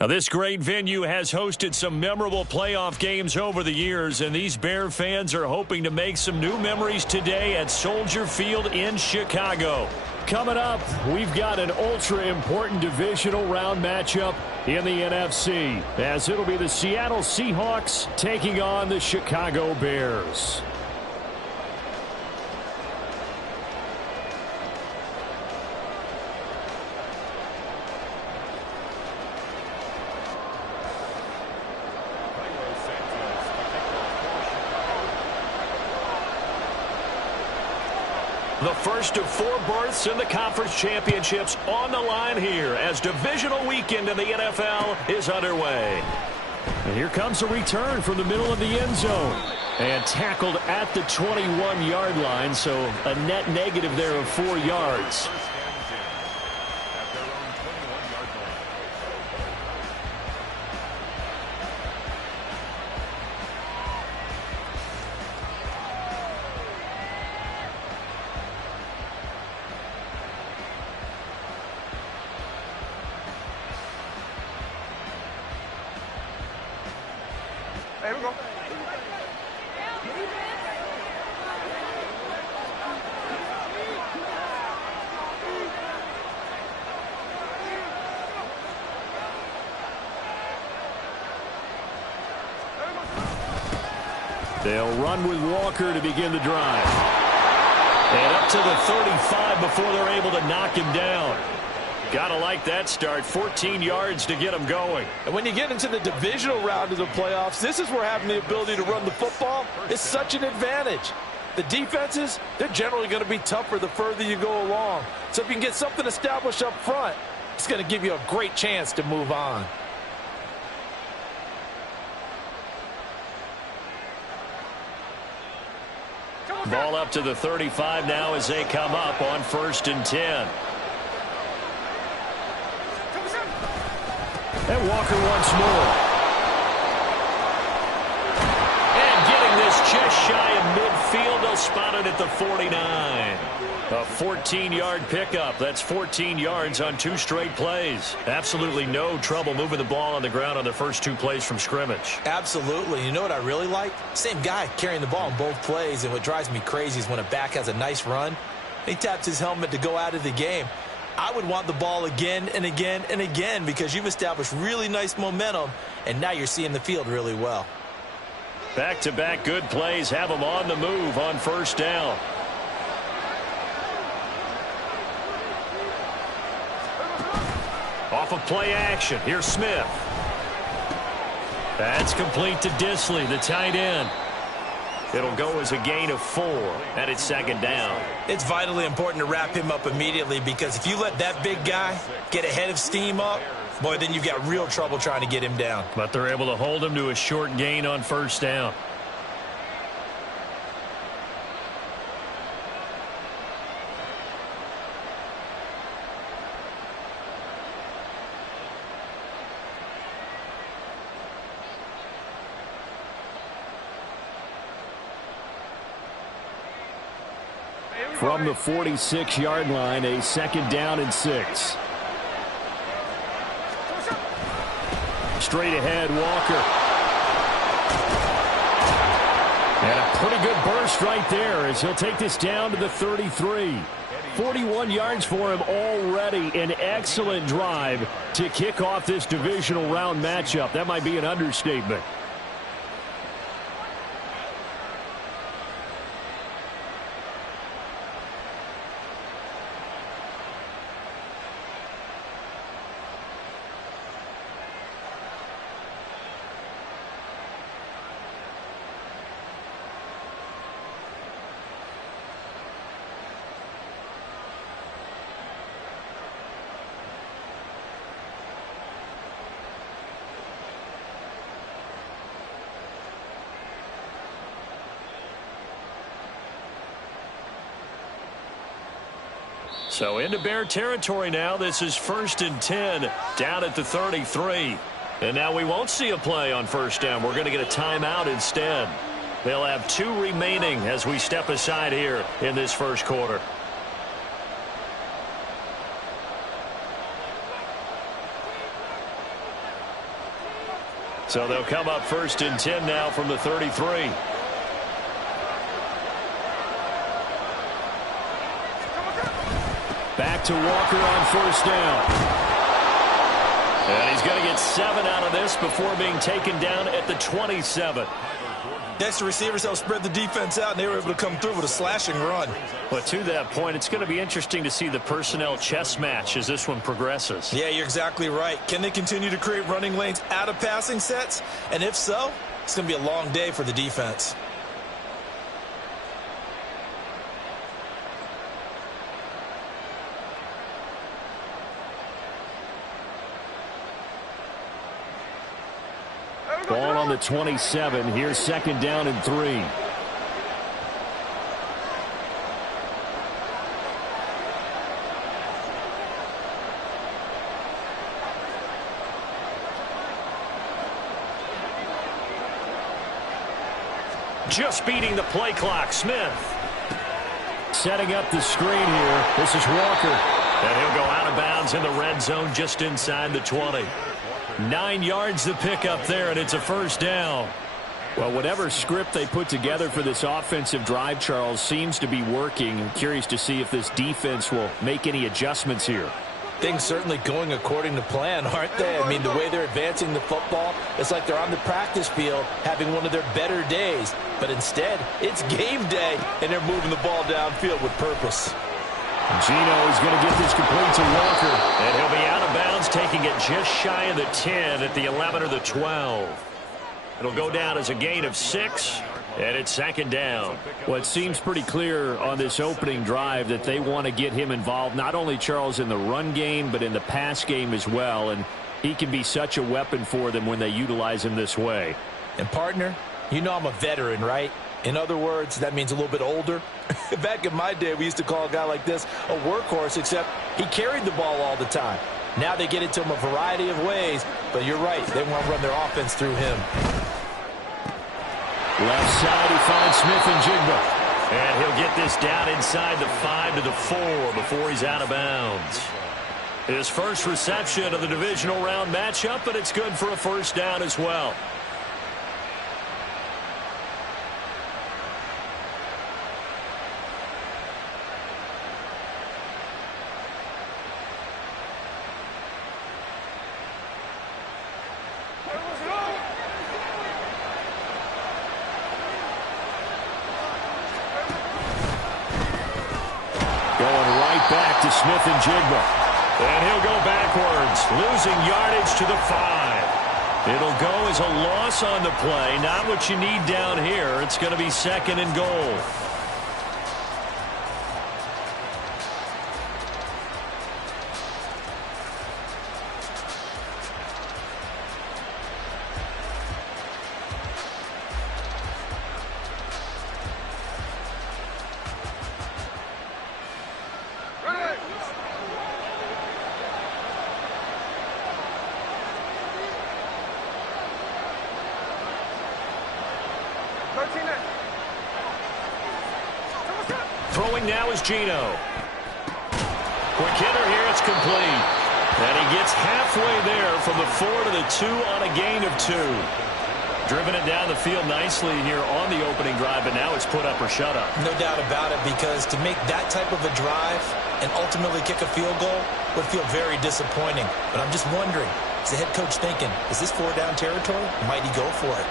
Now, this great venue has hosted some memorable playoff games over the years, and these Bear fans are hoping to make some new memories today at Soldier Field in Chicago. Coming up, we've got an ultra-important divisional round matchup in the NFC, as it'll be the Seattle Seahawks taking on the Chicago Bears. The first of 4 berths in the conference championships on the line here as divisional weekend in the NFL is underway. And here comes a return from the middle of the end zone. And tackled at the 21-yard line, so a net negative there of 4 yards. There we go. They'll run with Walker to begin the drive. And up to the 35 before they're able to knock him down. Gotta like that start. 14 yards to get him going. And when you get into the divisional round of the playoffs, this is where having the ability to run the football is such an advantage. The defenses, they're generally going to be tougher the further you go along. So if you can get something established up front, it's going to give you a great chance to move on. Ball up to the 35 now as they come up on 1st and 10. And Walker once more. And getting this just shy of midfield. They'll spot it at the 49. A 14-yard pickup. That's 14 yards on 2 straight plays. Absolutely no trouble moving the ball on the ground on the first 2 plays from scrimmage. Absolutely. You know what I really like? Same guy carrying the ball in both plays. And what drives me crazy is when a back has a nice run, he taps his helmet to go out of the game. I would want the ball again and again and again because you've established really nice momentum, and now you're seeing the field really well. Back-to-back good plays have them on the move on 1st down. Off of play action. Here's Smith. That's complete to Disley, the tight end. It'll go as a gain of 4, and it's 2nd down. It's vitally important to wrap him up immediately because if you let that big guy get ahead of steam up, boy, then you've got real trouble trying to get him down. But they're able to hold him to a short gain on 1st down. From the 46-yard line, a 2nd down and 6. Straight ahead, Walker. And a pretty good burst right there as he'll take this down to the 33. 41 yards for him already. An excellent drive to kick off this divisional round matchup. That might be an understatement. So into Bear territory now. This is 1st and 10 down at the 33. And now we won't see a play on 1st down. We're going to get a timeout instead. They'll have 2 remaining as we step aside here in this 1st quarter. So they'll come up 1st and 10 now from the 33. Back to Walker on 1st down. And he's going to get 7 out of this before being taken down at the 27. Next, the receivers helped spread the defense out, and they were able to come through with a slashing run. But to that point, it's going to be interesting to see the personnel chess match as this one progresses. Yeah, you're exactly right. Can they continue to create running lanes out of passing sets? And if so, it's going to be a long day for the defense. Ball on the 27. Here's 2nd down and 3. Just beating the play clock. Smith setting up the screen here. This is Walker. And he'll go out of bounds in the red zone just inside the 20. 9 yards to pick up there, and it's a 1st down. Well, whatever script they put together for this offensive drive, Charles, seems to be working. I'm curious to see if this defense will make any adjustments here. Things certainly going according to plan, aren't they? I mean, the way they're advancing the football, it's like they're on the practice field having one of their better days. But instead, it's game day, and they're moving the ball downfield with purpose. Gino is going to get this complete to Walker. And he'll be out of bounds, taking it just shy of the 10 at the 11 or the 12. It'll go down as a gain of 6, and it's 2nd down. Well, it seems pretty clear on this opening drive that they want to get him involved, not only, Charles, in the run game, but in the pass game as well. And he can be such a weapon for them when they utilize him this way. And, partner, you know I'm a veteran, right? In other words, that means a little bit older. Back in my day, we used to call a guy like this a workhorse, except he carried the ball all the time. Now they get it to him a variety of ways, but you're right. They want to run their offense through him. Left side, he finds Smith and Jigba. And he'll get this down inside the 5 to the 4 before he's out of bounds. His first reception of the divisional round matchup, but it's good for a 1st down as well. Back to Smith and Jigba. And he'll go backwards, losing yardage to the 5. It'll go as a loss on the play. Not what you need down here. It's going to be 2nd and goal. Throwing now is Gino. Quick hitter here, it's complete. And he gets halfway there from the 4 to the 2 on a gain of 2. Driven it down the field nicely here on the opening drive, but now it's put up or shut up. No doubt about it, because to make that type of a drive and ultimately kick a field goal would feel very disappointing. But I'm just wondering, is the head coach thinking, is this 4-down territory? Might he go for it?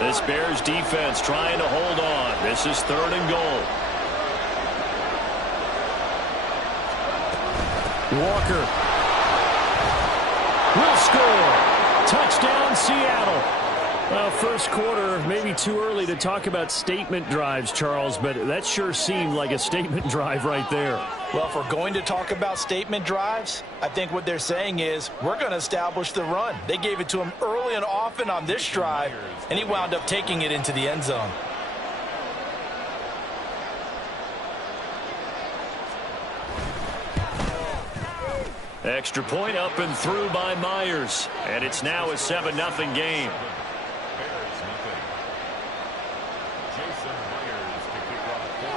This Bears defense trying to hold on. This is 3rd and goal. Walker will score. Touchdown, Seattle. Well, first quarter, maybe too early to talk about statement drives, Charles, but that sure seemed like a statement drive right there. Well, if we're going to talk about statement drives, I think what they're saying is we're going to establish the run. They gave it to him early and often on this drive, and he wound up taking it into the end zone. Extra point up and through by Myers, and it's now a 7-0 game.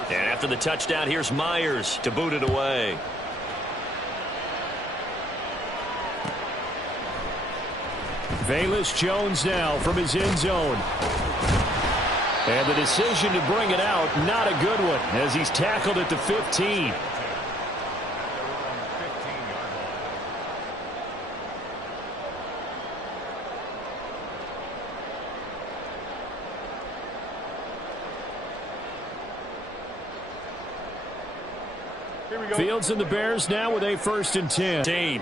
And after the touchdown, here's Myers to boot it away. Velus Jones now from his end zone. And the decision to bring it out, not a good one, as he's tackled at the 15. Fields and the Bears now with a 1st and 10.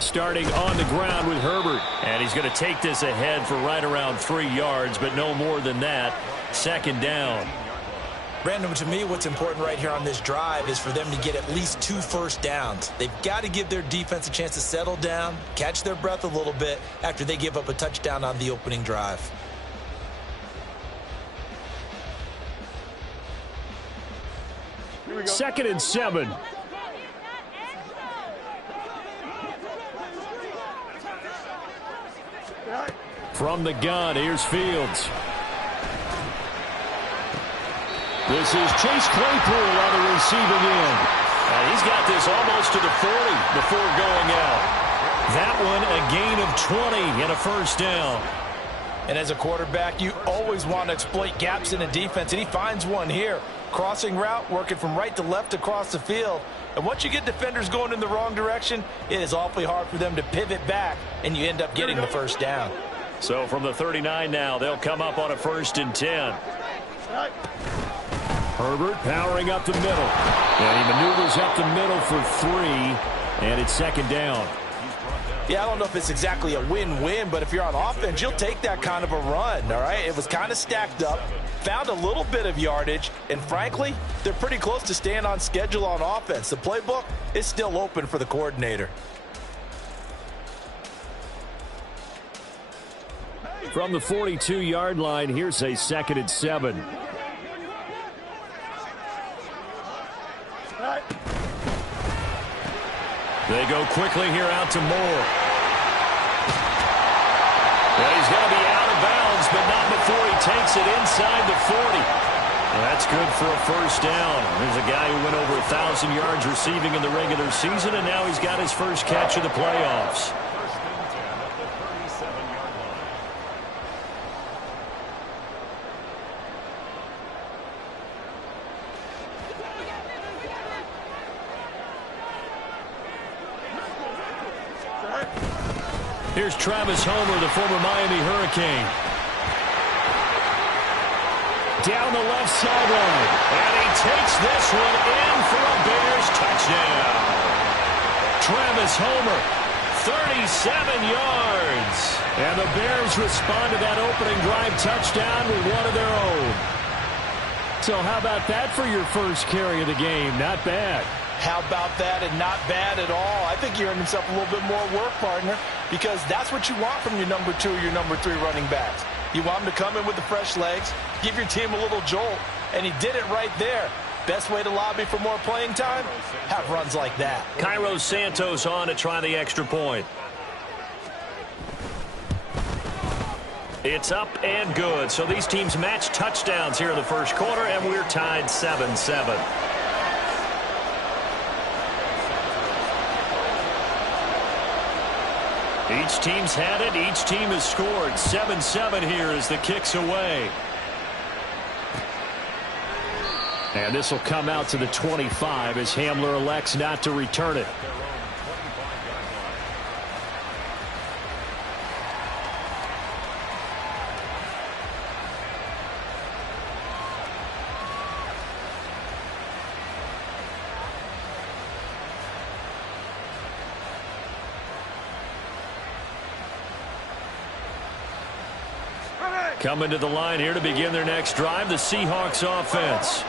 Starting on the ground with Herbert. And he's going to take this ahead for right around 3 yards, but no more than that. 2nd down. Brandon, to me, what's important right here on this drive is for them to get at least 2 first downs. They've got to give their defense a chance to settle down, catch their breath a little bit after they give up a touchdown on the opening drive. Second and 7. From the gun, here's Fields. This is Chase Claypool on the receiving end. And he's got this almost to the 40 before going out. That one a gain of 20 and a 1st down. And as a quarterback, you always want to exploit gaps in a defense, and he finds one here. Crossing route, working from right to left across the field. And once you get defenders going in the wrong direction, it is awfully hard for them to pivot back, and you end up getting the 1st down. So from the 39 now, they'll come up on a 1st and 10. Herbert powering up the middle. And he maneuvers up the middle for 3. And it's 2nd down. Yeah, I don't know if it's exactly a win-win, but if you're on offense, you'll take that kind of a run, all right? It was kind of stacked up, found a little bit of yardage, and frankly, they're pretty close to staying on schedule on offense. The playbook is still open for the coordinator. From the 42-yard line, here's a 2nd and 7. They go quickly here out to Moore. Well, he's going to be out of bounds, but not before he takes it inside the 40. Well, that's good for a 1st down. There's a guy who went over 1,000 yards receiving in the regular season, and now he's got his first catch of the playoffs. Here's Travis Homer, the former Miami Hurricane. Down the left sideline. And he takes this one in for a Bears touchdown. Travis Homer, 37 yards. And the Bears respond to that opening drive touchdown with one of their own. So how about that for your first carry of the game? Not bad. How about that, and not bad at all. I think he earned himself a little bit more work, partner, because that's what you want from your number 2 or your number 3 running backs. You want him to come in with the fresh legs, give your team a little jolt, and he did it right there. Best way to lobby for more playing time? Have runs like that. Cairo Santos on to try the extra point. It's up and good. So these teams match touchdowns here in the first quarter, and we're tied 7-7. Each team's had it. Each team has scored. 7-7 here as the kick's away. And this will come out to the 25 as Hamler elects not to return it. Coming to the line here to begin their next drive, the Seahawks offense.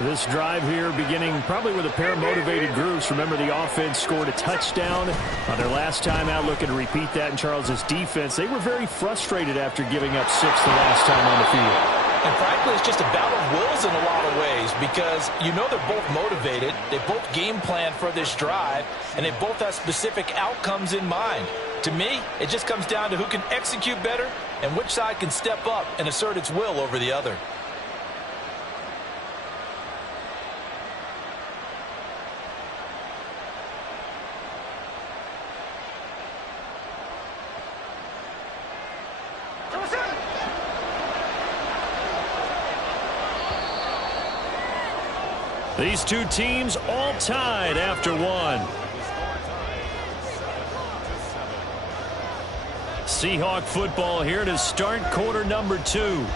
This drive here beginning probably with a pair of motivated groups. Remember, the offense scored a touchdown on their last time out. Looking to repeat that in Charles's defense. They were very frustrated after giving up 6 the last time on the field. And frankly, it's just a battle of wills in a lot of ways because you know they're both motivated. They both game plan for this drive, and they both have specific outcomes in mind. To me, it just comes down to who can execute better and which side can step up and assert its will over the other. These two teams all tied after one. Seahawk football here to start quarter number 2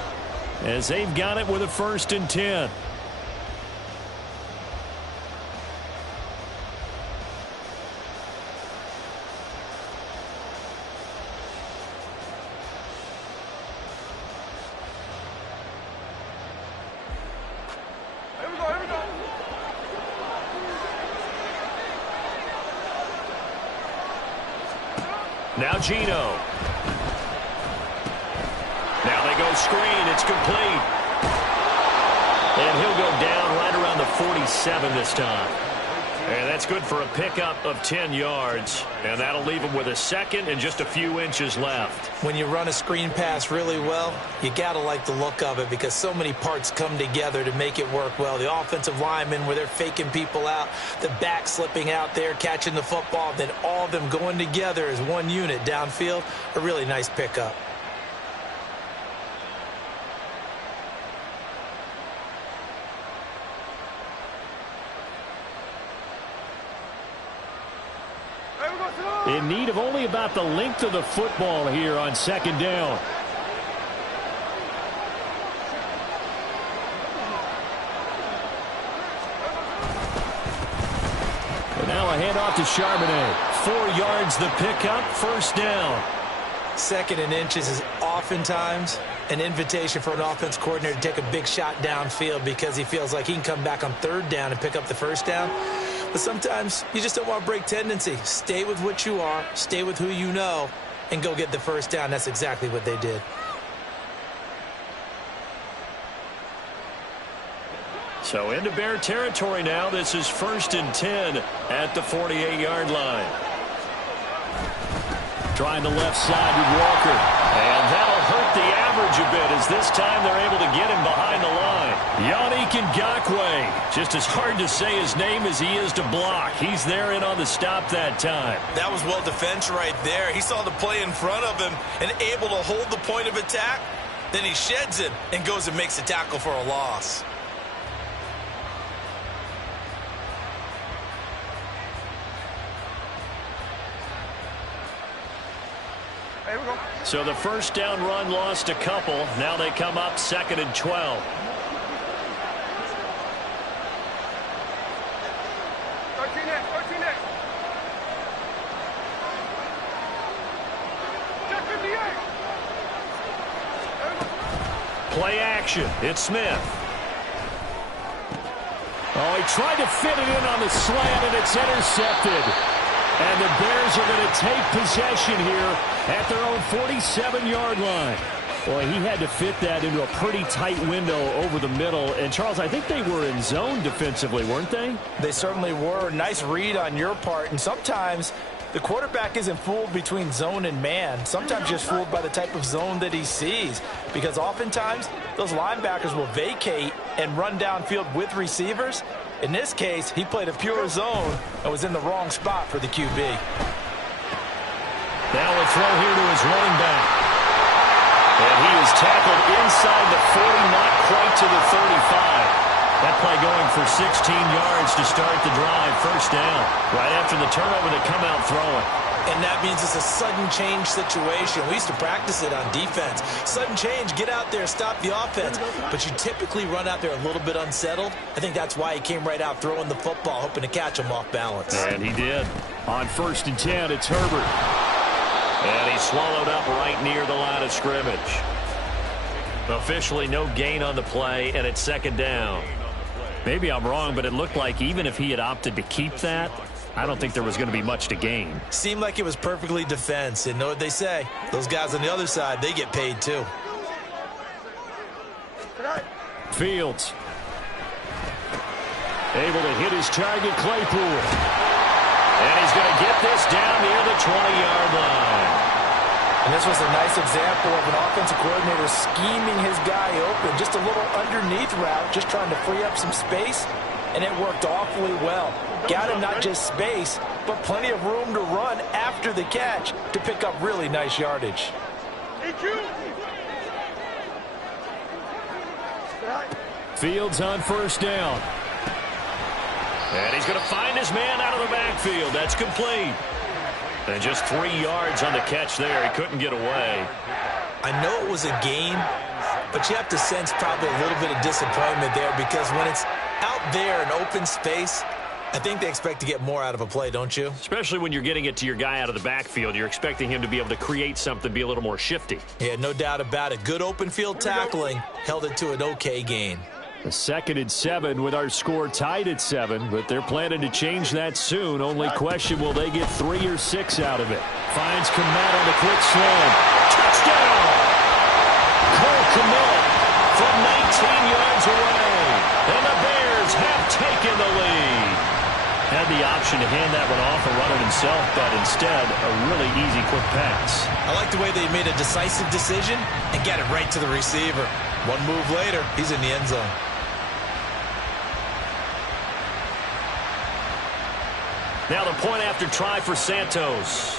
as they've got it with a 1st and 10. Now Gino. Now they go screen. It's complete. And he'll go down right around the 47 this time. And that's good for a pickup of 10 yards. And that'll leave him with a 2nd and just a few inches left. When you run a screen pass really well, you got to like the look of it because so many parts come together to make it work well. The offensive linemen where they're faking people out, the back slipping out there, catching the football, then all of them going together as one unit downfield. A really nice pickup. In need of only about the length of the football here on 2nd down. And now a handoff to Charbonnet. 4 yards the pickup, 1st down. 2nd and inches is oftentimes an invitation for an offense coordinator to take a big shot downfield because he feels like he can come back on 3rd down and pick up the 1st down. But sometimes you just don't want to break tendency. Stay with what you are, stay with who you know, and go get the 1st down. That's exactly what they did. So into Bear territory now. This is 1st and 10 at the 48-yard line. Trying the left side with Walker. And that'll hurt the average a bit as this time they're able to get him behind the line. Yannick Ngakoue. Just as hard to say his name as he is to block. He's there in on the stop that time. That was well defense right there. He saw the play in front of him and able to hold the point of attack. Then he sheds it and goes and makes a tackle for a loss. So the 1st down run lost a couple. Now they come up 2nd and 12. Play action. It's Smith. Oh, he tried to fit it in on the slant, and it's intercepted. And the Bears are going to take possession here at their own 47-yard line. Boy, he had to fit that into a pretty tight window over the middle. And, Charles, I think they were in zone defensively, weren't they? They certainly were. Nice read on your part. And sometimes the quarterback isn't fooled between zone and man. Sometimes just fooled by the type of zone that he sees. Because oftentimes those linebackers will vacate and run downfield with receivers. In this case, he played a pure zone and was in the wrong spot for the QB. Now a throw here to his running back. And he is tackled inside the 40, not quite to the 35. That play going for 16 yards to start the drive. 1st down. Right after the turnover, they come out throwing. And that means it's a sudden change situation. We used to practice it on defense. Sudden change, get out there, stop the offense. But you typically run out there a little bit unsettled. I think that's why he came right out throwing the football, hoping to catch him off balance. And he did. On 1st and 10, it's Herbert. And he's swallowed up right near the line of scrimmage. Officially no gain on the play, and it's 2nd down. Maybe I'm wrong, but it looked like even if he had opted to keep that, I don't think there was going to be much to gain. Seemed like it was perfectly defense. And know what they say? Those guys on the other side, they get paid too. Fields. Able to hit his target, Claypool. And he's going to get this down near the 20-yard line. And this was a nice example of an offensive coordinator scheming his guy open. Just a little underneath route, just trying to free up some space, and it worked awfully well. Got him not just space, but plenty of room to run after the catch to pick up really nice yardage. Fields on first down. And he's going to find his man out of the backfield. That's complete. And just 3 yards on the catch there. He couldn't get away. I know it was a gain, but you have to sense probably a little bit of disappointment there because when it's out there in open space, I think they expect to get more out of a play, don't you? Especially when you're getting it to your guy out of the backfield. You're expecting him to be able to create something, be a little more shifty. Yeah, no doubt about it. Good open field tackling held it to an okay gain. A 2nd and 7 with our score tied at 7, but they're planning to change that soon. Only question, will they get 3 or 6 out of it? Finds Kmet on the quick slant. Touchdown! Cole Kmet from 19 yards away. And the Bears have taken the lead. Had the option to hand that one off and run it himself, but instead, a really easy quick pass. I like the way they made a decisive decision and got it right to the receiver. One move later, he's in the end zone. Now the point after try for Santos.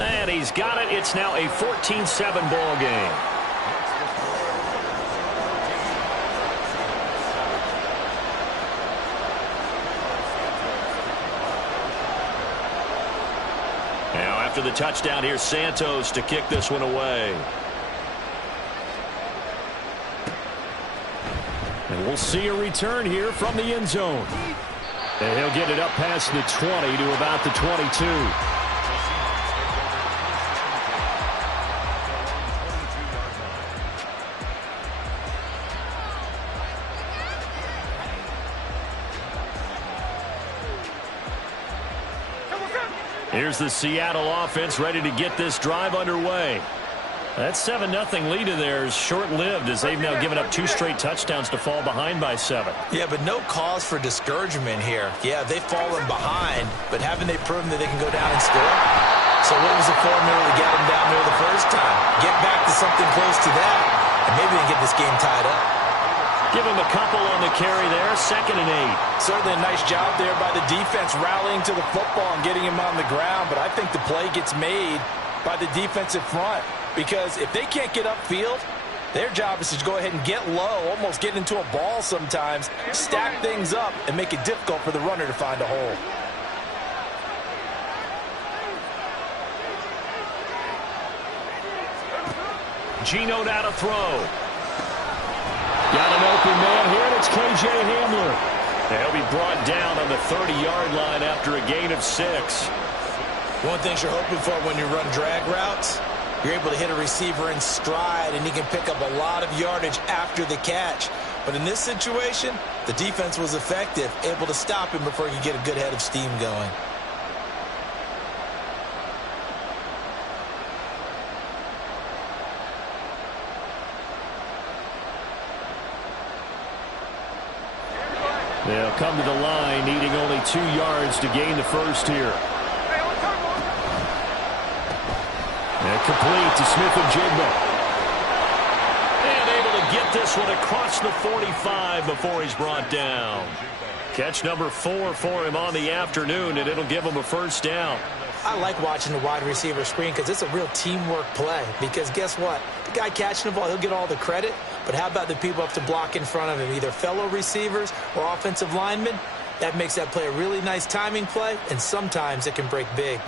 And he's got it. It's now a 14-7 ball game. Now after the touchdown, here's Santos to kick this one away. And we'll see a return here from the end zone. And he'll get it up past the 20 to about the 22. Here's the Seattle offense ready to get this drive underway. That 7-0 lead in there is short-lived as they've now given up 2 straight touchdowns to fall behind by 7. Yeah, but no cause for discouragement here. Yeah, they've fallen behind, but haven't they proven that they can go down and score? So what was the formula to get them down there the first time? Get back to something close to that, and maybe they can get this game tied up. Give him a couple on the carry there, 2nd and 8. Certainly a nice job there by the defense rallying to the football and getting him on the ground, but I think the play gets made by the defensive front. Because if they can't get upfield, their job is to go ahead and get low, almost get into a ball sometimes, stack things up, and make it difficult for the runner to find a hole. Geno now to throw. Got an open man here, and it's K.J. Hamler. He'll be brought down on the 30-yard line after a gain of 6. One thing you're hoping for when you run drag routes, you're able to hit a receiver in stride, and he can pick up a lot of yardage after the catch. But in this situation, the defense was effective, able to stop him before he could get a good head of steam going. They'll come to the line, needing only 2 yards to gain the first here. And complete to Smith-Njigba. And able to get this one across the 45 before he's brought down. Catch number 4 for him on the afternoon, and it'll give him a first down. I like watching the wide receiver screen because it's a real teamwork play. Because guess what? The guy catching the ball, he'll get all the credit. But how about the people up to block in front of him, either fellow receivers or offensive linemen? That makes that play a really nice timing play, and sometimes it can break big.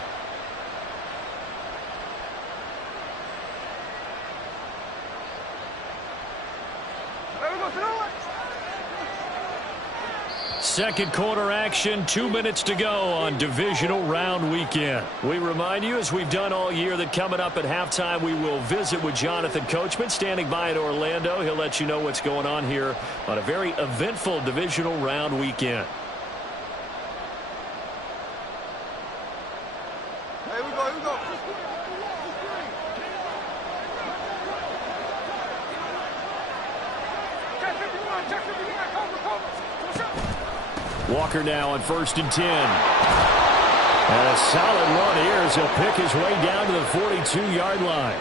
Second quarter action, 2 minutes to go on Divisional Round weekend. We remind you, as we've done all year, that coming up at halftime, we will visit with Jonathan Coachman, standing by in Orlando. He'll let you know what's going on here on a very eventful Divisional Round weekend. Here we go, here we go. Walker now on 1st and 10. And a solid run here as he'll pick his way down to the 42-yard line.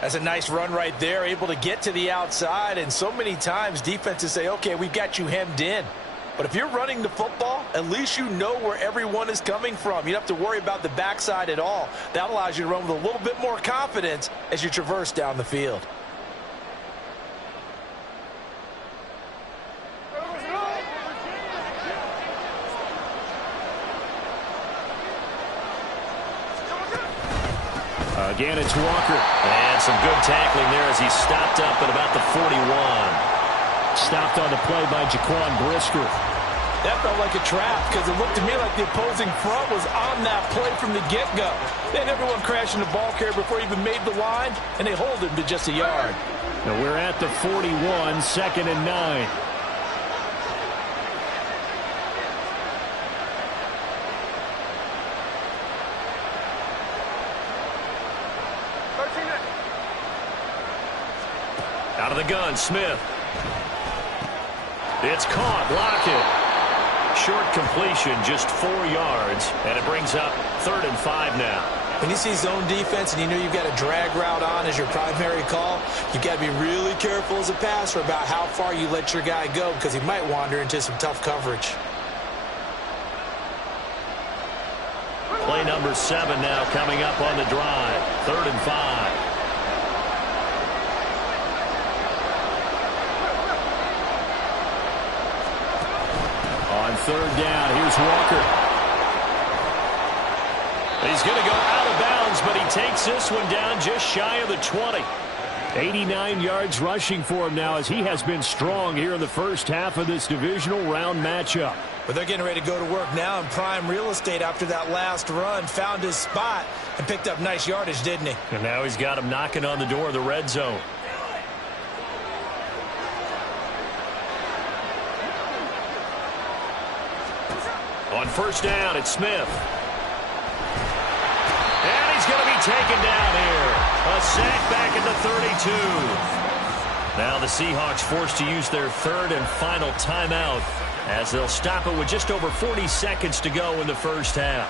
That's a nice run right there, able to get to the outside. And so many times defenses say, okay, we've got you hemmed in. But if you're running the football, at least you know where everyone is coming from. You don't have to worry about the backside at all. That allows you to run with a little bit more confidence as you traverse down the field. Again, it's Walker. And some good tackling there as he stopped up at about the 41. Stopped on the play by Jaquan Brisker. That felt like a trap because it looked to me like the opposing front was on that play from the get-go. They had everyone crashing the ball carrier before he even made the line, and they hold him to just a yard. Now we're at the 41, 2nd and 9. Out of the gun, Smith. It's caught. Lockett. Short completion, just 4 yards, and it brings up 3rd and 5 now. When you see zone defense and you know you've got a drag route on as your primary call, you've got to be really careful as a passer about how far you let your guy go because he might wander into some tough coverage. Play number 7 now coming up on the drive. 3rd and 5. On 3rd down, here's Walker. He's going to go out of bounds, but he takes this one down just shy of the 20. 89 yards rushing for him now as he has been strong here in the first half of this divisional round matchup. But they're getting ready to go to work now in prime real estate after that last run. Found his spot and picked up nice yardage, didn't he? And now he's got him knocking on the door of the red zone. On 1st down, it's Smith. And he's going to be taken down here. A sack back at the 32. Now the Seahawks forced to use their 3rd and final timeout as they'll stop it with just over 40 seconds to go in the first half.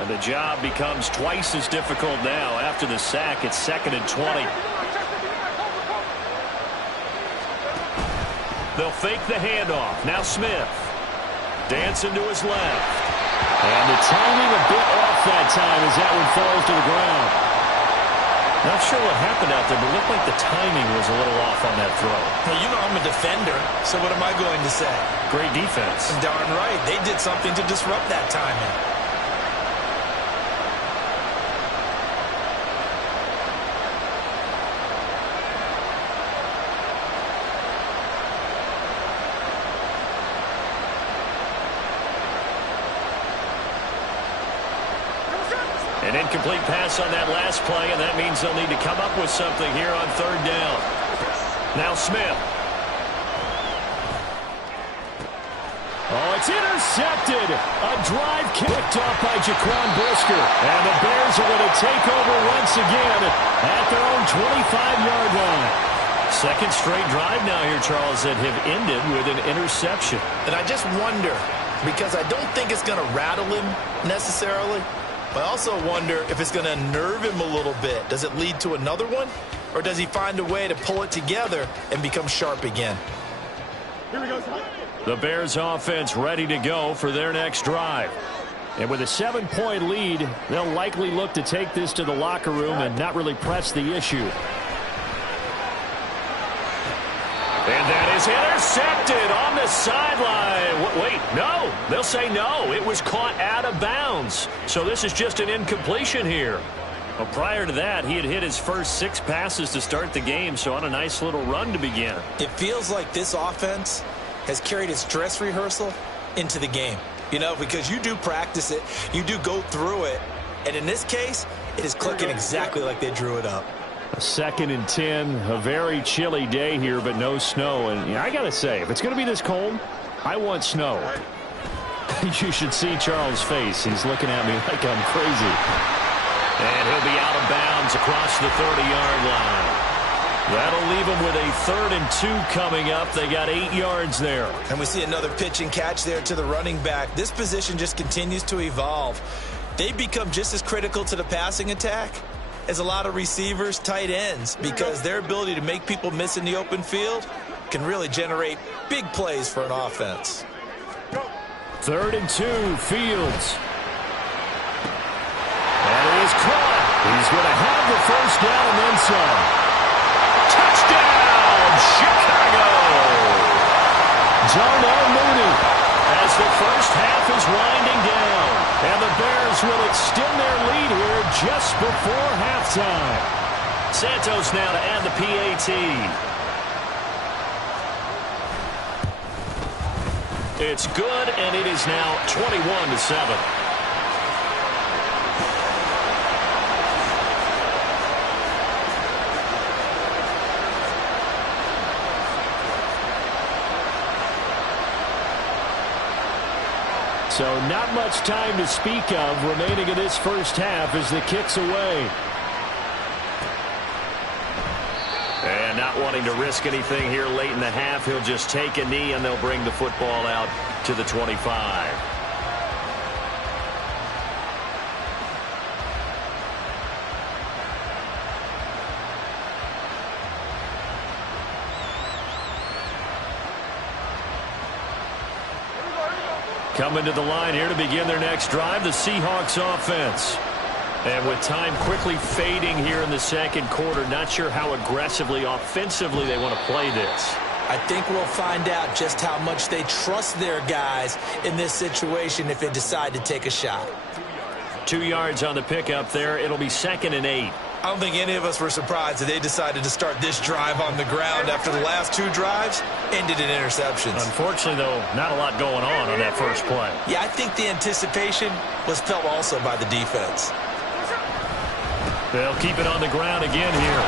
And the job becomes twice as difficult now after the sack. It's 2nd and 20. They'll fake the handoff. Now Smith. Dancing to his left. And the timing a bit off that time as that one falls to the ground. Not sure what happened out there, but it looked like the timing was a little off on that throw. Well, you know I'm a defender, so what am I going to say? Great defense. Darn right. They did something to disrupt that timing. An incomplete pass on that last play, and that means they'll need to come up with something here on 3rd down. Now Smith. Oh, it's intercepted. A drive kicked off by Jaquan Brisker. And the Bears are going to take over once again at their own 25-yard line. 2nd straight drive now here, Charles, that have ended with an interception. And I just wonder, because I don't think it's going to rattle him necessarily, but I also wonder if it's going to nerve him a little bit. Does it lead to another one? Or does he find a way to pull it together and become sharp again? Here we go. The Bears offense ready to go for their next drive. And with a 7-point lead, they'll likely look to take this to the locker room and not really press the issue. And that is intercepted on the sideline. Wait, no. They'll say no. It was caught out of bounds. So this is just an incompletion here. Well, prior to that, he had hit his first 6 passes to start the game, so on a nice little run to begin. It feels like this offense has carried its dress rehearsal into the game. You know, because you do practice it, you do go through it, and in this case, it is clicking exactly like they drew it up. A 2nd and 10, a very chilly day here, but no snow. And I got to say, if it's going to be this cold, I want snow. You should see Charles' face. He's looking at me like I'm crazy. And he'll be out of bounds across the 30-yard line. That'll leave them with a 3rd and 2 coming up. They got 8 yards there. And we see another pitch and catch there to the running back. This position just continues to evolve. They become just as critical to the passing attack as a lot of receivers, tight ends, because their ability to make people miss in the open field can really generate big plays for an offense. 3rd and 2, Fields. And he is caught. He's going to have the first down and then some. Touchdown, Chicago! Darnell Mooney as the first half is winding down. And the Bears will extend their lead here just before halftime. Santos now to add the PAT. It's good, and it is now 21-7. So not much time to speak of remaining in this first half as the kick's away. And not wanting to risk anything here late in the half, he'll just take a knee and they'll bring the football out to the 25. Coming to the line here to begin their next drive, the Seahawks offense. And with time quickly fading here in the second quarter, not sure how aggressively, offensively they want to play this. I think we'll find out just how much they trust their guys in this situation if they decide to take a shot. 2 yards on the pickup there. It'll be 2nd and 8. I don't think any of us were surprised that they decided to start this drive on the ground after the last 2 drives ended in interceptions. Unfortunately, though, not a lot going on that first play. Yeah, I think the anticipation was felt also by the defense. They'll keep it on the ground again here.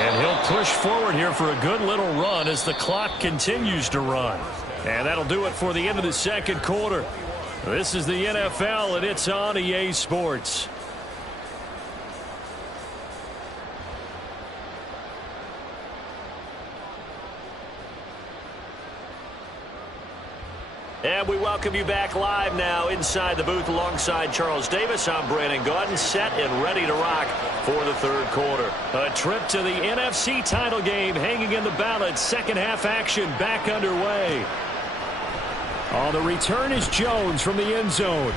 And he'll push forward here for a good little run as the clock continues to run. And that'll do it for the end of the second quarter. This is the NFL, and it's on EA Sports. And we welcome you back live now inside the booth alongside Charles Davis. I'm Brandon Gaudin, set and ready to rock for the third quarter. A trip to the NFC title game hanging in the balance. Second half action back underway. On the return is Jones from the end zone.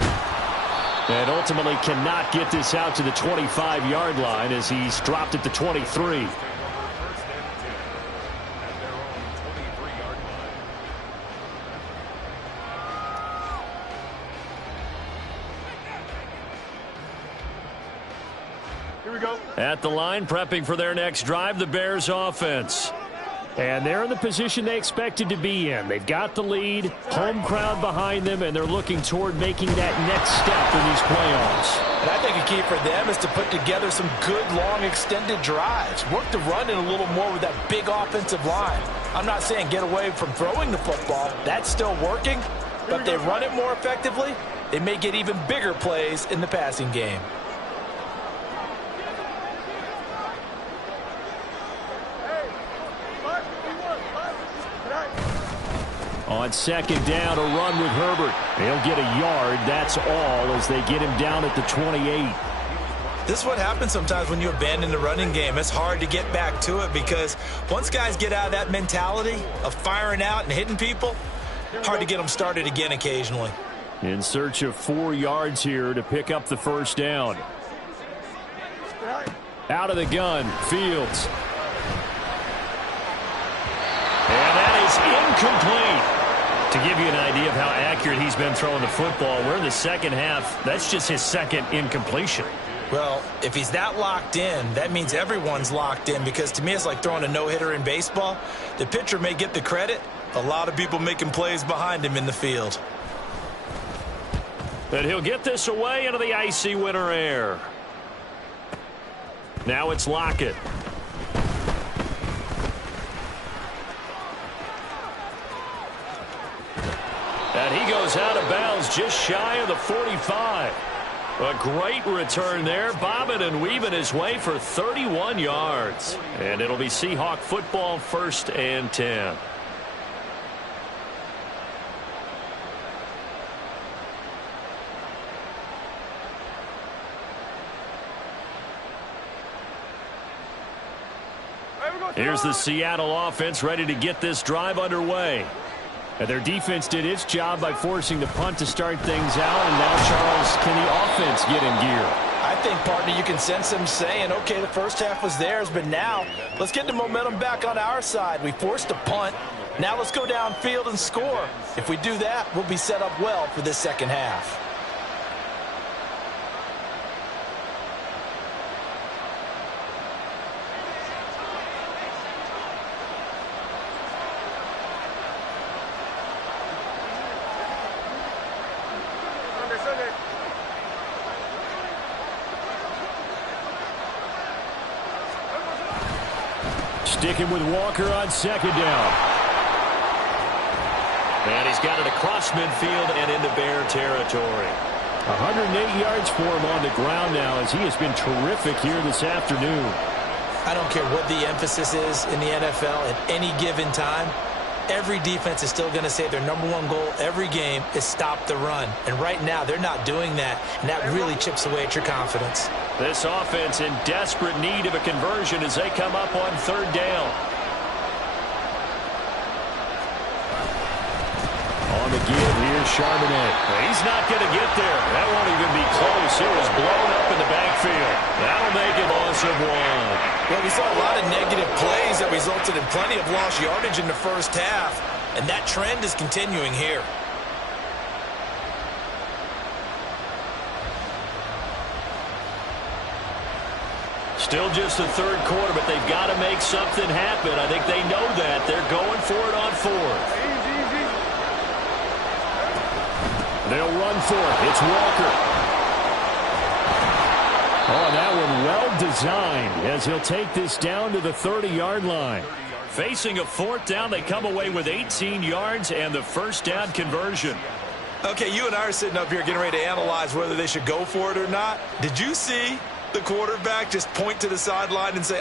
And ultimately cannot get this out to the 25-yard line as he's dropped at the 23. At the line, prepping for their next drive, the Bears offense. And they're in the position they expected to be in. They've got the lead, home crowd behind them, and they're looking toward making that next step in these playoffs. And I think a key for them is to put together some good, long, extended drives. Work the run in a little more with that big offensive line. I'm not saying get away from throwing the football. That's still working. But if they run it more effectively, they may get even bigger plays in the passing game. On second down, a run with Herbert. They'll get a yard, that's all, as they get him down at the 28. This is what happens sometimes when you abandon the running game. It's hard to get back to it because once guys get out of that mentality of firing out and hitting people, hard to get them started again occasionally. In search of 4 yards here to pick up the first down. Out of the gun, Fields. And that is incomplete. To give you an idea of how accurate he's been throwing the football, we're in the second half. That's just his second incompletion. Well, if he's that locked in, that means everyone's locked in because to me it's like throwing a no-hitter in baseball. The pitcher may get the credit. A lot of people making plays behind him in the field. And he'll get this away into the icy winter air. Now it's Lockett. And he goes out of bounds just shy of the 45. A great return there, bobbing and weaving his way for 31 yards. And it'll be Seahawk football, 1st and 10. Here's the Seattle offense ready to get this drive underway. And their defense did its job by forcing the punt to start things out. And now, Charles, can the offense get in gear? I think, partner, you can sense them saying, okay, the first half was theirs, but now let's get the momentum back on our side. We forced a punt. Now let's go downfield and score. If we do that, we'll be set up well for this second half. Sticking with Walker on 2nd down. And he's got it across midfield and into Bear territory. 108 yards for him on the ground now as he has been terrific here this afternoon. I don't care what the emphasis is in the NFL at any given time. Every defense is still going to say their #1 goal every game is stop the run. And right now they're not doing that, and that really chips away at your confidence. This offense in desperate need of a conversion as they come up on 3rd down. On the give, here's Charbonnet. He's not going to get there. That won't even be close. It was blown up in the backfield. That'll make it loss of 1. Well, we saw a lot of negative plays that resulted in plenty of lost yardage in the first half, and that trend is continuing here. Still just the 3rd quarter, but they've got to make something happen. I think they know that. They're going for it on 4th. They'll run for it. It's Walker. Oh, that one well designed as he'll take this down to the 30-yard line. Facing a 4th down, they come away with 18 yards and the 1st down conversion. Okay, you and I are sitting up here getting ready to analyze whether they should go for it or not. Did you see the quarterback just point to the sideline and say,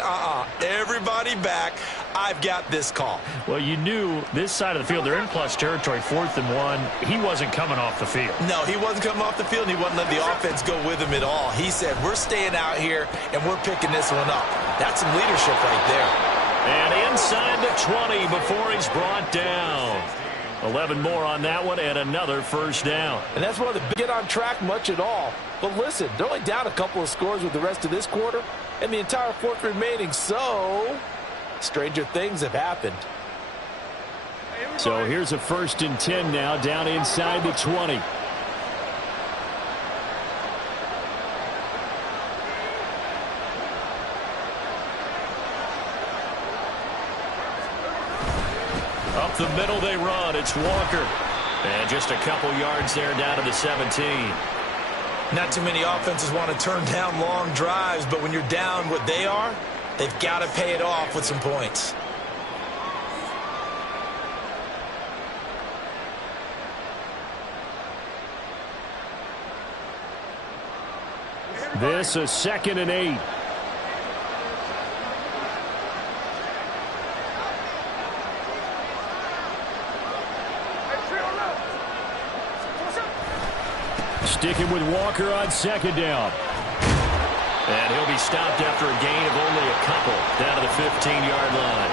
everybody back, I've got this call? Well, you knew this side of the field, they're in plus territory, 4th and 1. He wasn't coming off the field. No, he wasn't coming off the field, and he wasn't letting the offense go with him at all. He said, we're staying out here, and we're picking this one up. That's some leadership right there. And inside the 20 before he's brought down. 11 more on that one, and another 1st down. And that's one of the get on track much at all. But listen, they're only down a couple of scores with the rest of this quarter, and the entire 4th remaining, so stranger things have happened. So here's a 1st and 10 now, down inside the 20. Up the middle they run. It's Walker. And just a couple yards there down to the 17. Not too many offenses want to turn down long drives, but when you're down what they are, they've got to pay it off with some points. This is 2nd and 8. Sticking with Walker on 2nd down. And he'll be stopped after a gain of only a couple down to the 15-yard line.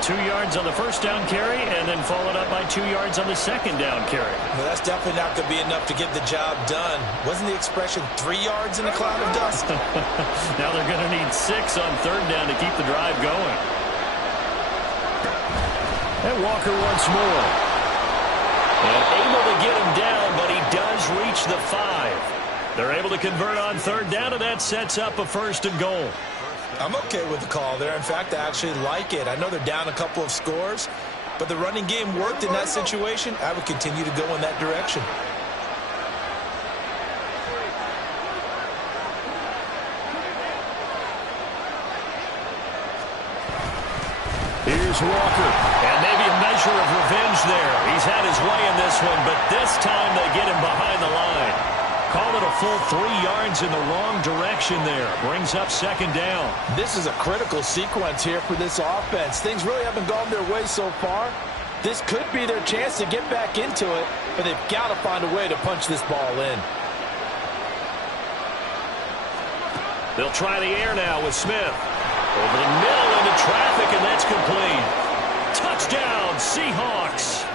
2 yards on the 1st down carry and then followed up by 2 yards on the 2nd down carry. Well, that's definitely not going to be enough to get the job done. Wasn't the expression 3 yards in a cloud of dust? Now they're going to need 6 on 3rd down to keep the drive going. And Walker once more. And able to get him down, but he does reach the 5. They're able to convert on 3rd down, and that sets up a 1st and goal. I'm okay with the call there. In fact, I actually like it. I know they're down a couple of scores, but the running game worked in that situation. I would continue to go in that direction. Here's Walker, and maybe a measure of revenge there. He's had his way in this one, but this time they get him behind the line. Call it a full 3 yards in the wrong direction there. Brings up second down. This is a critical sequence here for this offense. Things really haven't gone their way so far. This could be their chance to get back into it, but they've got to find a way to punch this ball in. They'll try the air now with Smith. Over the middle into traffic, and that's complete. Touchdown, Seahawks.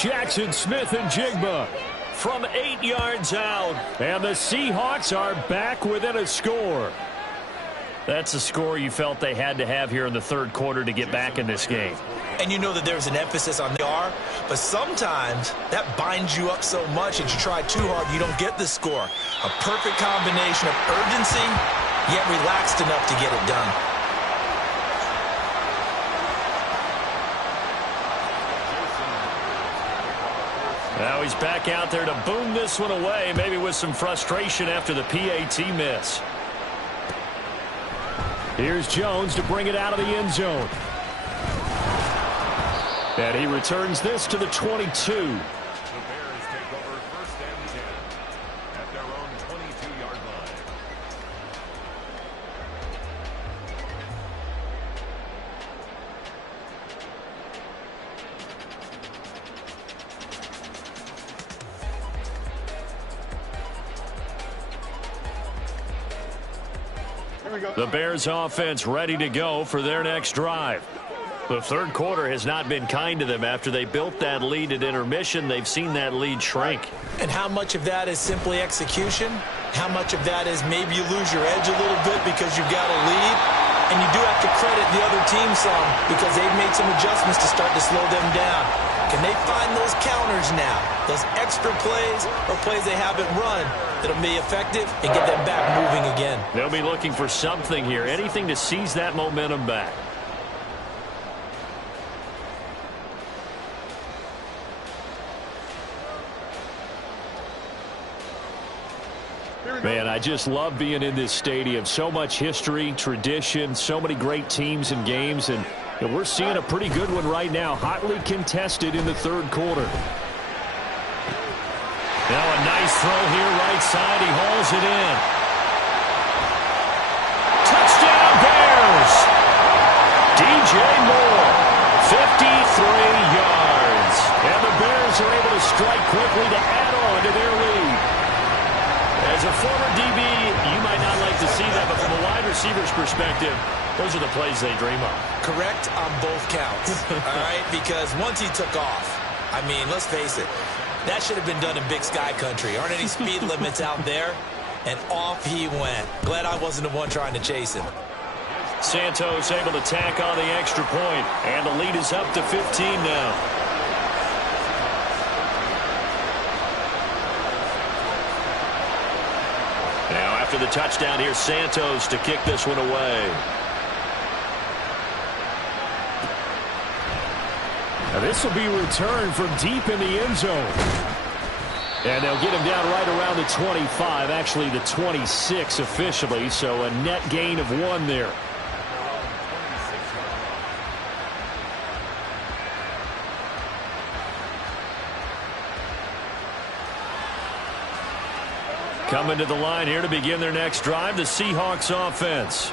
Jackson Smith and Jigba from 8 yards out. And the Seahawks are back within a score. That's a score you felt they had to have here in the third quarter to get back in this game. And you know that there's an emphasis on the R, but sometimes that binds you up so much that you try too hard, you don't get the score. A perfect combination of urgency, yet relaxed enough to get it done. Now he's back out there to boom this one away, maybe with some frustration after the PAT miss. Here's Jones to bring it out of the end zone. And he returns this to the 22. The Bears take over first and 10 at their own 22-yard line. The Bears offense ready to go for their next drive. The third quarter has not been kind to them. After they built that lead at intermission, they've seen that lead shrink. And how much of that is simply execution? How much of that is maybe you lose your edge a little bit because you've got a lead? And you do have to credit the other team some because they've made some adjustments to start to slow them down. Can they find those counters now? Those extra plays or plays they haven't run that'll be effective and get them back moving again. They'll be looking for something here, anything to seize that momentum back. Man, I just love being in this stadium. So much history, tradition, so many great teams and games, and we're seeing a pretty good one right now, hotly contested in the third quarter. Now a nice throw here right side. He hauls it in. Touchdown Bears! DJ Moore, 53 yards. And the Bears are able to strike quickly to add on to their lead. As a former DB, you might not like to see that, but from a wide receiver's perspective, those are the plays they dream of. Correct on both counts, all right? Because once he took off, I mean, let's face it, that should have been done in Big Sky Country. Aren't any speed limits out there? And off he went. Glad I wasn't the one trying to chase him. Santos able to tack on the extra point, and the lead is up to 15 now. Now after the touchdown, here's Santos to kick this one away. Now this will be returned from deep in the end zone. And they'll get him down right around the 25, actually the 26 officially, so a net gain of 1 there. Coming to the line here to begin their next drive, the Seahawks offense.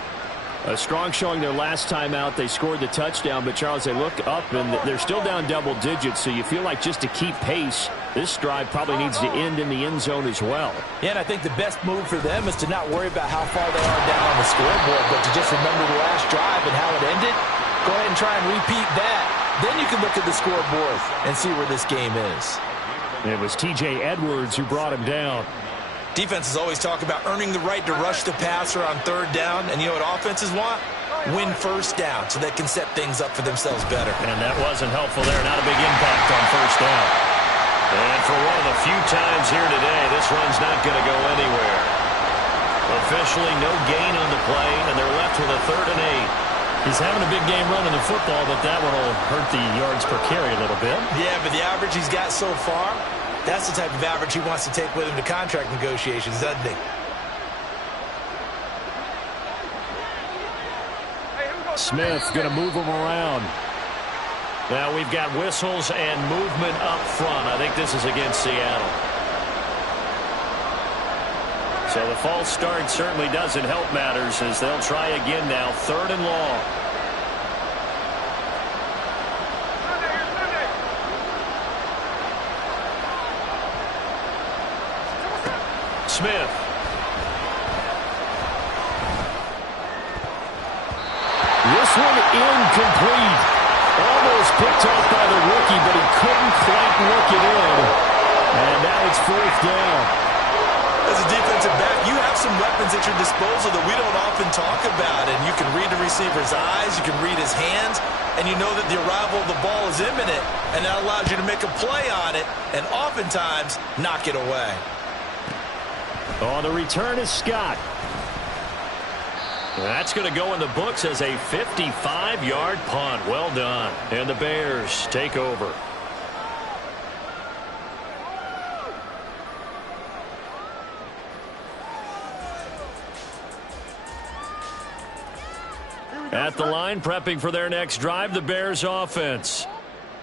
A strong showing their last time out. They scored the touchdown, but Charles, they look up and they're still down double digits, so you feel like just to keep pace, this drive probably needs to end in the end zone as well. Yeah, and I think the best move for them is to not worry about how far they are down on the scoreboard, but to just remember the last drive and how it ended. Go ahead and try and repeat that. Then you can look at the scoreboard and see where this game is. It was T.J. Edwards who brought him down. Defenses always talk about earning the right to rush the passer on third down. And you know what offenses want? Win first down so they can set things up for themselves better. And that wasn't helpful there. Not a big impact on first down. And for one of the few times here today, this run's not going to go anywhere. Officially no gain on the play, and they're left with a 3rd and 8. He's having a big game running the football, but that one will hurt the yards per carry a little bit. Yeah, but the average he's got so far, that's the type of average he wants to take with him to contract negotiations, doesn't he? Smith going to move him around. Now we've got whistles and movement up front. I think this is against Seattle. So the false start certainly doesn't help matters as they'll try again now. 3rd and long. Smith. This one incomplete. Almost picked off by the rookie, but he couldn't quite look it in. And now it's 4th down. As a defensive back, you have some weapons at your disposal that we don't often talk about. And you can read the receiver's eyes, you can read his hands, and you know that the arrival of the ball is imminent. And that allows you to make a play on it and oftentimes knock it away. On the return is Scott. That's going to go in the books as a 55-yard punt. Well done. And the Bears take over. At the line, prepping for their next drive, the Bears offense.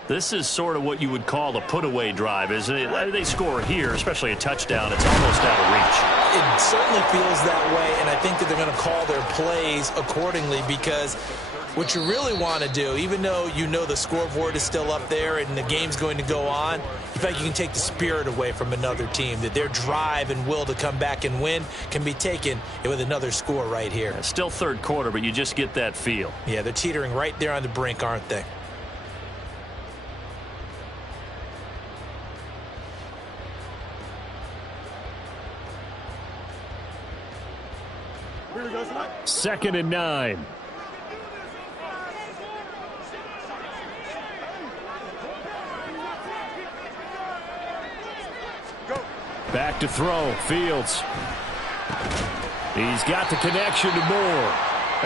This is sort of what you would call a put-away drive, isn't it? They score here, especially a touchdown. It's almost out of reach. It certainly feels that way, and I think that they're going to call their plays accordingly because what you really want to do, even though you know the scoreboard is still up there and the game's going to go on, in fact, you can take the spirit away from another team, that their drive and will to come back and win can be taken with another score right here. It's still 3rd quarter, but you just get that feel. Yeah, they're teetering right there on the brink, aren't they? Second and 9. Back to throw. Fields. He's got the connection to Moore.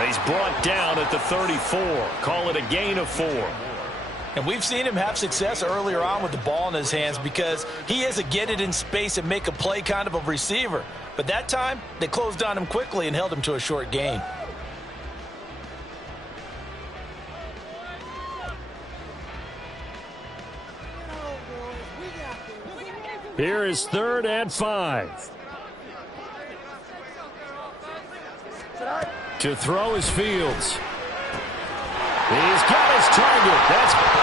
He's brought down at the 34. Call it a gain of 4. And we've seen him have success earlier on with the ball in his hands because he is a get it in space and make a play kind of a receiver. But that time, they closed on him quickly and held him to a short gain. Here is 3rd and 5. To throw is Fields. He's got his target.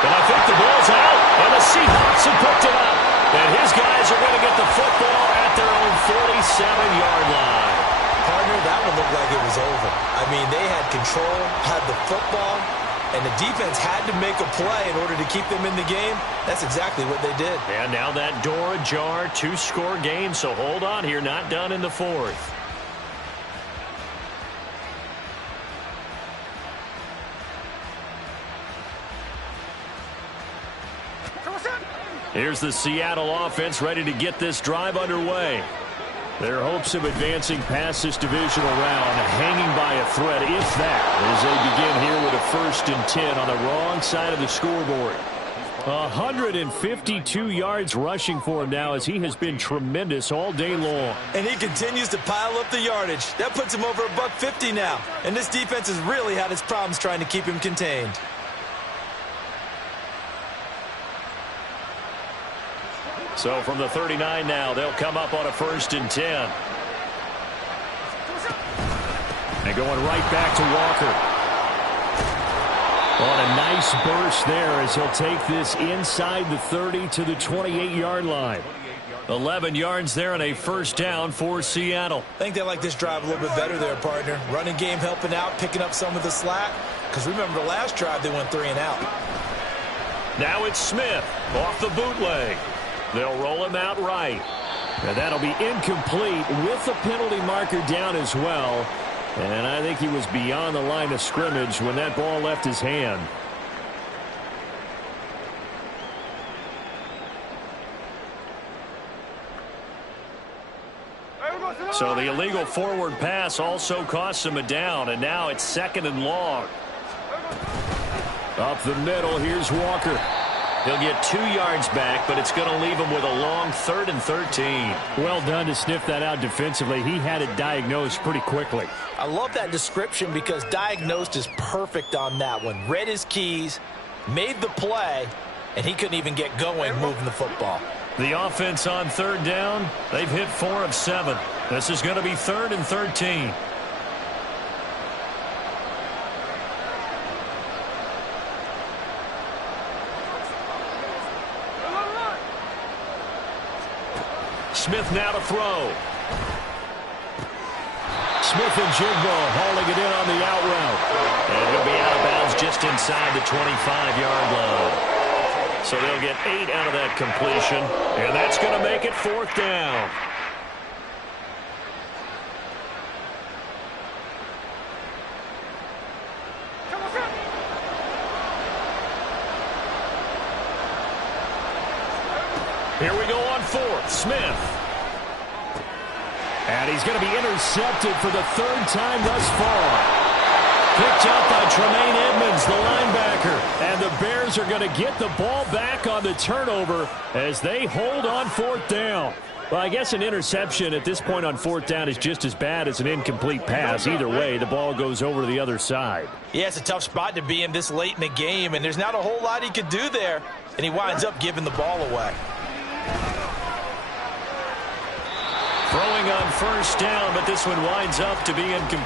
And I think the ball's out. And the Seahawks have picked it up. And his guys are going to get the football at their own 47-yard line. Partner, that one looked like it was over. I mean, they had control, had the football, and the defense had to make a play in order to keep them in the game. That's exactly what they did. And now that door ajar, 2-score game. So hold on here, not done in the 4th. Here's the Seattle offense ready to get this drive underway. Their hopes of advancing past this divisional round hanging by a thread, if that, as they begin here with a 1st and 10 on the wrong side of the scoreboard. 152 yards rushing for him now as he has been tremendous all day long. And he continues to pile up the yardage. That puts him over $150 now. And this defense has really had its problems trying to keep him contained. So from the 39 now, they'll come up on a 1st and 10. And going right back to Walker. On a nice burst there as he'll take this inside the 30 to the 28-yard line. 11 yards there and a 1st down for Seattle. I think they like this drive a little bit better there, partner. Running game helping out, picking up some of the slack. Because remember the last drive they went 3 and out. Now it's Smith off the bootleg. They'll roll him out right. And that'll be incomplete with the penalty marker down as well. And I think he was beyond the line of scrimmage when that ball left his hand. So the illegal forward pass also costs him a down. And now it's 2nd and long. Up the middle, here's Walker. He'll get 2 yards back, but it's going to leave him with a long 3rd and 13. Well done to sniff that out defensively. He had it diagnosed pretty quickly. I love that description because diagnosed is perfect on that one. Read his keys, made the play, and he couldn't even get going moving the football. The offense on 3rd down, they've hit 4 of 7. This is going to be 3rd and 13. Smith now to throw. Smith and Jigbo hauling it in on the out route. And it'll be out of bounds just inside the 25-yard line. So they'll get 8 out of that completion. And that's going to make it 4th down. Here we go on 4th. Smith. And he's going to be intercepted for the 3rd time thus far. Picked up by Tremaine Edmonds, the linebacker. And the Bears are going to get the ball back on the turnover as they hold on 4th down. Well, I guess an interception at this point on 4th down is just as bad as an incomplete pass. Either way, the ball goes over to the other side. Yeah, it's a tough spot to be in this late in the game, and there's not a whole lot he could do there. And he winds up giving the ball away. Throwing on 1st down, but this one winds up to be incomplete.